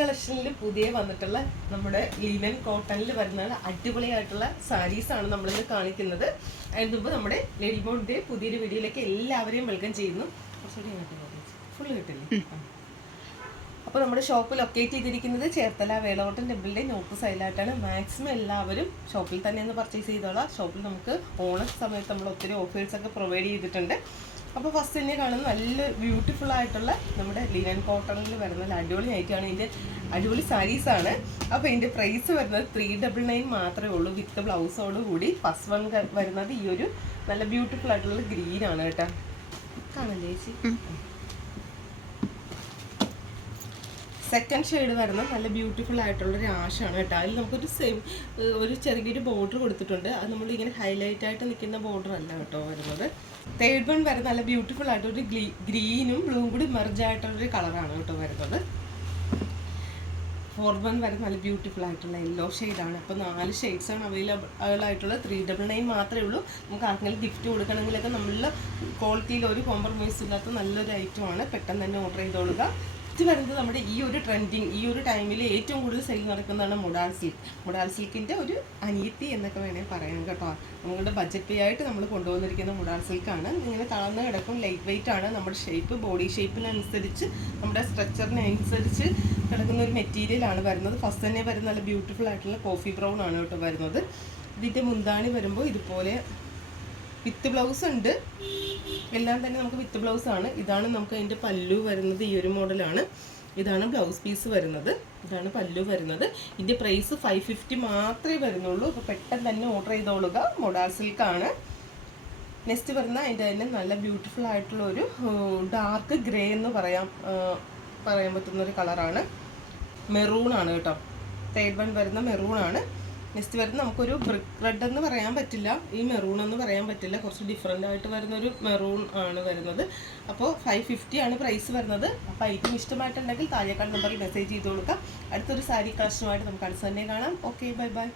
കളക്ഷനിൽ പുതിയ വന്നിട്ടുള്ള നമ്മുടെ ലിനൻ കോട്ടണിൽ വരുന്ന അടിപൊളിയായിട്ടുള്ള സാരീസ് ആണ് നമ്മളിന്ന് കാണിക്കുന്നത്. അതിന് മുമ്പ് നമ്മുടെ ലേഡി ബോണ്ടിന്റെ പുതിയൊരു വീഡിയോയിലേക്ക് എല്ലാവരെയും വെൽക്കം ചെയ്യുന്നു. ഫുൾ കിട്ടില്ലേ? അപ്പൊ അപ്പോൾ നമ്മുടെ ഷോപ്പ് ലൊക്കേറ്റ് ചെയ്തിരിക്കുന്നത് ചേർത്തല വേളകോട്ടൻ ടെമ്പിളിന്റെ നോക്ക് സൈഡിലായിട്ടാണ്. മാക്സിമം എല്ലാവരും ഷോപ്പിൽ തന്നെ ഒന്ന് പർച്ചേസ് ചെയ്തോളാം. ഷോപ്പിൽ നമുക്ക് ഓണ സമയത്ത് നമ്മൾ ഒത്തിരി ഓഫേഴ്സ് ഒക്കെ പ്രൊവൈഡ് ചെയ്തിട്ടുണ്ട്. അപ്പോൾ ഫസ്റ്റ് തന്നെ കാണുന്ന നല്ല ബ്യൂട്ടിഫുൾ ആയിട്ടുള്ള നമ്മുടെ ലിനൻ കോട്ടണിൽ വരുന്ന നല്ല അടിപൊളി ആയിട്ടാണ് ഇതിന്റെ അടിപൊളി സാരീസ് ആണ്. അപ്പോൾ ഇതിന്റെ പ്രൈസ് വരുന്നത് ത്രീ ഡബിൾ നയൻ മാത്രമേ ഉള്ളൂ. വിത്ത് ബ്ലൗസോട് കൂടി ഫസ്റ്റ് വൺ വരുന്നത് ഈ ഒരു നല്ല ബ്യൂട്ടിഫുൾ ആയിട്ടുള്ള ഗ്രീൻ ആണ് കേട്ടോ. കാണല്ലേ ചേച്ചി. സെക്കൻഡ് ഷെയ്ഡ് വരുന്ന നല്ല ബ്യൂട്ടിഫുൾ ആയിട്ടുള്ളൊരു ആഷാണ് കേട്ടോ. അതിൽ നമുക്കൊരു സെയിം ഒരു ചെറിയൊരു ബോർഡർ കൊടുത്തിട്ടുണ്ട്. അത് നമ്മൾ ഇങ്ങനെ ഹൈലൈറ്റ് ആയിട്ട് നിൽക്കുന്ന ബോർഡർ അല്ല കേട്ടോ വരുന്നത്. തേർഡ് വൺ വരുന്ന നല്ല ബ്യൂട്ടിഫുൾ ആയിട്ട് ഒരു ഗ്രീനും ബ്ലൂവും കൂടി മെർജ് ആയിട്ടുള്ളൊരു കളറാണ് കേട്ടോ വരുന്നത്. ഫോർ വൺ വരെ നല്ല ബ്യൂട്ടിഫുൾ ആയിട്ടുള്ള യെല്ലോ ഷെയ്ഡാണ് അപ്പോൾ നാല് ഷെയ്ഡ്സ് ആണ് അവൈലബിൾ ആയിട്ടുള്ള. ത്രീ ഡബിൾ നയൻ മാത്രമേ ഉള്ളൂ. നമുക്ക് ആർക്കെങ്കിലും ഗിഫ്റ്റ് കൊടുക്കണമെങ്കിലൊക്കെ നമ്മളുടെ ക്വാളിറ്റിയിൽ ഒരു കോംപ്രമൈസ് ഇല്ലാത്ത നല്ലൊരു ഐറ്റമാണ് പെട്ടെന്ന് തന്നെ ഓർഡർ ചെയ്തോളുക. ഇത് വരുന്നത് നമ്മുടെ ഈ ഒരു ട്രെൻഡിങ് ഈ ഒരു ടൈമിൽ ഏറ്റവും കൂടുതൽ സെയിൽ നടക്കുന്നതാണ് മുഡാൽ സിൽക്ക് മുഡാൽ സിൽക്കിന്റെ ഒരു അനിയത്തി എന്നൊക്കെ വേണേൽ പറയാം കേട്ടോ. നമ്മുടെ ബഡ്ജറ്റ് പേ ആയിട്ട് നമ്മൾ കൊണ്ടുവന്നിരിക്കുന്ന മുഡാൽ സിൽക്കാണ് ഇങ്ങനെ തളർന്ന് കിടക്കും ലൈറ്റ് വെയിറ്റ് ആണ്. നമ്മുടെ ഷേപ്പ് ബോഡി ഷേപ്പിനനുസരിച്ച് നമ്മുടെ സ്ട്രക്ചറിനനുസരിച്ച് കിടക്കുന്ന ഒരു മെറ്റീരിയലാണ് വരുന്നത്. ഫസ്റ്റ് തന്നെ വരുന്ന നല്ല ബ്യൂട്ടിഫുൾ ആയിട്ടുള്ള കോഫി ബ്രൗൺ ആണ് കേട്ടോ വരുന്നത്. ഇതിന്റെ മുന്താണി വരുമ്പോൾ ഇതുപോലെ വിത്ത് ബ്ലൗസ് ഉണ്ട്. എല്ലാം തന്നെ നമുക്ക് വിത്ത് ബ്ലൗസ് ആണ്. ഇതാണ് നമുക്ക് അതിന്റെ പല്ലു വരുന്നത് ഈ ഒരു മോഡലാണ്. ഇതാണ് ബ്ലൗസ് പീസ് വരുന്നത്. ഇതാണ് പല്ലു വരുന്നത്. ഇതിന്റെ പ്രൈസ് ഫൈവ് ഫിഫ്റ്റി മാത്രമേ വരുന്നുള്ളൂ. അപ്പോൾ പെട്ടെന്ന് തന്നെ ഓർഡർ ചെയ്തോളുക. മൊഡാൽ സിൽക്കാണ്. നെക്സ്റ്റ് വരുന്ന അതിന്റെ തന്നെ നല്ല ബ്യൂട്ടിഫുൾ ആയിട്ടുള്ള ഒരു ഡാർക്ക് ഗ്രേ എന്ന് പറയാം പറയാൻ പറ്റുന്ന ഒരു കളറാണ്. മെറൂൺ ആണ് കേട്ടോ. തേർഡ് വൺ വരുന്ന മെറൂൺ ആണ്. നെക്സ്റ്റ് വരുന്ന നമുക്കൊരു ബ്രിക്ക് റെഡ് എന്ന് പറയാൻ പറ്റില്ല. ഈ മെറൂൺ എന്ന് പറയാൻ പറ്റില്ല. കുറച്ച് ഡിഫറെന്റ് ആയിട്ട് വരുന്ന ഒരു മെറൂൺ ആണ് വരുന്നത്. അപ്പോൾ ഫൈവ് ഫിഫ്റ്റി ആണ് പ്രൈസ് വരുന്നത്. അപ്പോൾ ഐറ്റം ഇഷ്ടമായിട്ടുണ്ടെങ്കിൽ താഴേക്കാട് നമ്പറിൽ മെസ്സേജ് ചെയ്ത് കൊടുക്കാം. അടുത്തൊരു സാരി കളക്ഷനുമായിട്ട് നമുക്ക് അടുത്ത് തന്നെ കാണാം. Okay bye bye